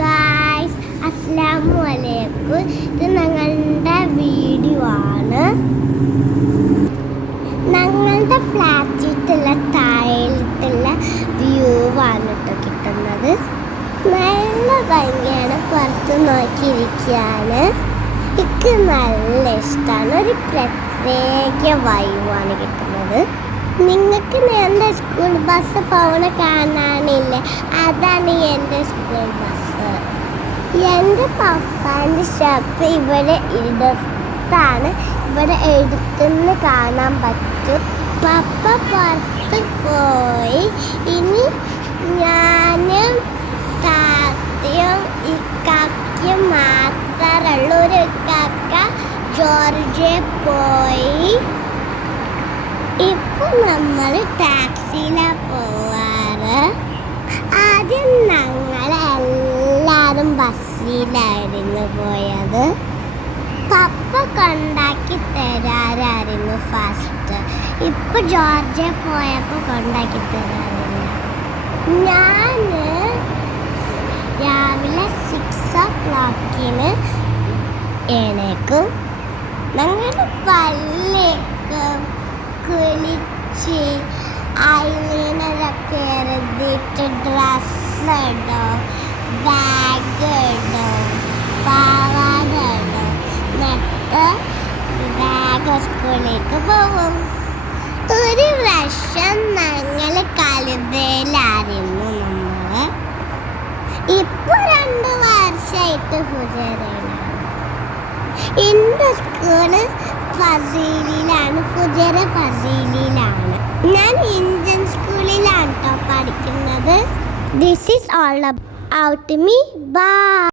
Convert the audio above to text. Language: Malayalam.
ഗായ്സ്, അസ്സലാമു അലൈക്കും. ഇത് ഞങ്ങളുടെ വീഡിയോ ആണ്. ഞങ്ങളുടെ ഫ്ലാറ്റിലുള്ള താഴത്തുള്ള വ്യൂ ആണ് കേട്ടോ കിട്ടുന്നത്. നല്ല ഭംഗിയാണ് പുറത്ത് നോക്കിയിരിക്കുകയാണ്. എനിക്ക് നല്ല ഇഷ്ടമാണ്. ഒരു പ്രത്യേക വൈബാണ് കിട്ടുന്നത്. നിങ്ങൾക്ക് എൻ്റെ സ്കൂൾ ബസ് പോകണ കാണാനില്ലേ? അതാണ് എൻ്റെ സ്കൂൾ ബസ്. എൻ്റെ പപ്പാൻ്റെ ഷോപ്പ് ഇവിടെ അടുത്താണ്. ഇവിടെ എടുത്തുനിന്ന് കാണാൻ പറ്റും. പപ്പ പുറത്ത് പോയി. ഇനി ഞാനും താത്തയും ഇക്കാക്കയും മാത്രമുള്ള ഒരു ഇക്കാക്ക ജോർജിയ പോയി. ഇപ്പൊ നമ്മൾ ടാക്സിയിലാണ് പോവാറ്. ആദ്യം ഞങ്ങൾ എല്ലാവരും ബസ്സിലായിരുന്നു പോയത്. പപ്പ കൊണ്ടാക്കി തരാറായിരുന്നു ഫസ്റ്റ്. ഇപ്പൊ ജോർജിയ പോയപ്പോൾ കൊണ്ടാക്കി തരാറില്ല. ഞാൻ രാവിലെ 6 o'clock എണീക്കും. ഞങ്ങളുടെ പള്ളിയൊക്കെ കുളിച്ച് ഐലൈനറൊക്കെ എഴുതിയിട്ട് ഡ്രസ്സ് ഇടും, ബാഗ് ഇടും, പാവാട ഇടും. എന്നിട്ട് ബാഗ് സ്കൂളിലേക്ക് പോകും. ഒരു വർഷം ഞങ്ങൾ കലുബയിലായിരുന്നു. ഇപ്പൊ 2 വർഷമായിട്ട് ഫുജേറയിലാണ്. എൻ്റെ സ്കൂള് ഫസീലിലാണ്. ഫുജേറ ഫസീലിലാണ്. ഞാൻ ഇന്ത്യൻ സ്കൂളിലാണ് കേട്ടോ പഠിക്കുന്നത്. This is all about me. By.